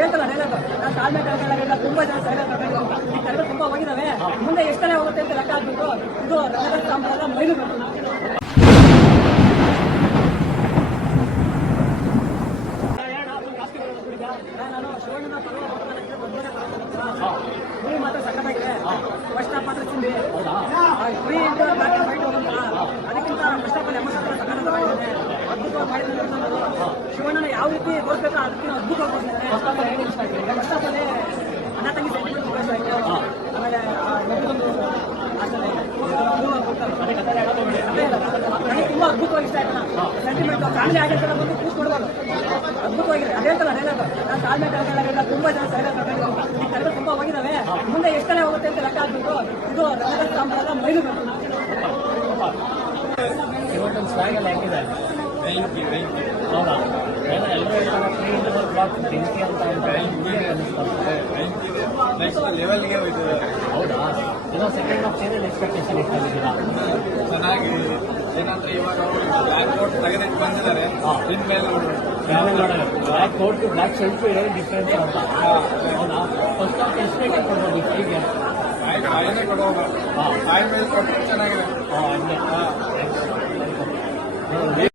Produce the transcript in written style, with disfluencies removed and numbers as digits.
ಅದೇ ತರ ಡೈಲಾಗ್ ನಾನು ತಾಳ್ಮೆ ಕಳ್ಕೊಳ್ಳೋದ್ರಿಂದ ತುಂಬಾ ಜನ ಈ ಕಳೆದ ತುಂಬಾ ಹೋಗಿದಾವೆ. ಮುಂದೆ ಎಷ್ಟೆಲ್ಲ ಹೋಗುತ್ತೆ ಅಂತ ಲೆಕ್ಕ ಹಾಕ್ಬಿಟ್ಟು ಇದು ರಣರಂಗ ಸಾಂಬಾರ ಮೈಲು ನಾನು ಶಿವಣ್ಣನ ಕುರಿ ಮಾತ್ರ ಸಕ್ಕತ್ತಾಗಿದೆ. ಫಸ್ಟ್ ಹಾಫ್ ಮಾತ್ರ ಚಿಂದಿ ಕುರಿ ಫೈಟ್ ಹೋಗಂತ ಅದಕ್ಕಿಂತ ಫಸ್ಟ್ ಹಾಫ್ ಅಲ್ಲಿ ಎಮ್ಮತ್ತ ಸಕ್ಕತ್ತಾಗಿದೆ. ಅದ್ಭುತವಾಗಿ ಮಾಡಿದ್ರೆ ಶಿವಣ್ಣನ ಯಾವ ರೀತಿ ತೋರಿಸ್ಬೇಕು ಅದಕ್ಕಿಂತ ಅದ್ಭುತವಾಗಿ ತೋರಿಸಿದ್ದಾರೆ. ಫಸ್ಟ್ ಹಾಫ್ ಅಲ್ಲಿ ಅಣ್ಣ ತಂಗಿ ಸೆಂಟಿಮೆಂಟ್ ಆಮೇಲೆ ತುಂಬಾ ಅದ್ಭುತವಾಗಿ ಇಷ್ಟ ಆಯ್ತು. ಸೆಂಟಿಮೆಂಟ್ ಫ್ಯಾಮಿಲಿ ಆಗಿರ್ತಾರೆ ಬಂದು ಕೂತ್ಕೊಡ್ಬಾರ್ದು. ಅದ್ಭುತವಾಗಿದೆ. ಅದೇ ತರ ಡೈಲಾಗ್ ನಾನು ತಾಳ್ಮೆ ಕಳ್ಕೊಳ್ಳೋದ್ರಿಂದ ತುಂಬಾ ಜನ ಈ ಕಳೆದ ತುಂಬಾ ಹೋಗಿದಾವೆ. ಮುಂದೆ ಎಷ್ಟೆಲ್ಲ ಹೋಗುತ್ತೆ ಅಂತ ಲೆಕ್ಕ ಹಾಕ್ಬಿಟ್ಟು ಇದು ರಣರಂಗ ಸಾಂಬಾರ ಮೈಲು ಹೌದಾ ಎಲ್ಲರೂ ಬೆಂಕಿ ಅಂತ ಲೆವೆಲ್ಗೆ ಹೋಯ್ತದೆ. ಹೌದಾ ಏನೋ ಸೆಕೆಂಡ್ ಹಾಫ್ ಸೀರಿಯಲ್ ಎಕ್ಸ್ಪೆಕ್ಟೇಷನ್ ಇಟ್ಟಿದ್ದೀರಾ? ಚೆನ್ನಾಗಿ ಏನಂದ್ರೆ ಇವಾಗ ಬ್ಲ್ಯಾಕ್ ಕೋಟ್ ತೆಗೆದಿಟ್ಟು ಬಂದಿದ್ದಾರೆ. ಇನ್ಮೇಲೆ ಬ್ಲ್ಯಾಕ್ ಕೋಟ್ ಬ್ಲ್ಯಾಕ್ ಶರ್ಟ್ ಇರೋದು ಡಿಫ್ರೆನ್ಸ್ ಅಂತ. ಹೌದಾ ಫಸ್ಟ್ ಹಾಫ್ ಎಷ್ಟು ರೇಟಿಂಗ್ ಕೊಡ್ಬೋದು ಫೈಗೆ? ಆಯ್ನೆ ಕೊಡುವಾಗ ಆಯ್ ಮೇಲೆ ಕೊಟ್ಟರೆ ಚೆನ್ನಾಗಿದೆ. ಹಂಗೆ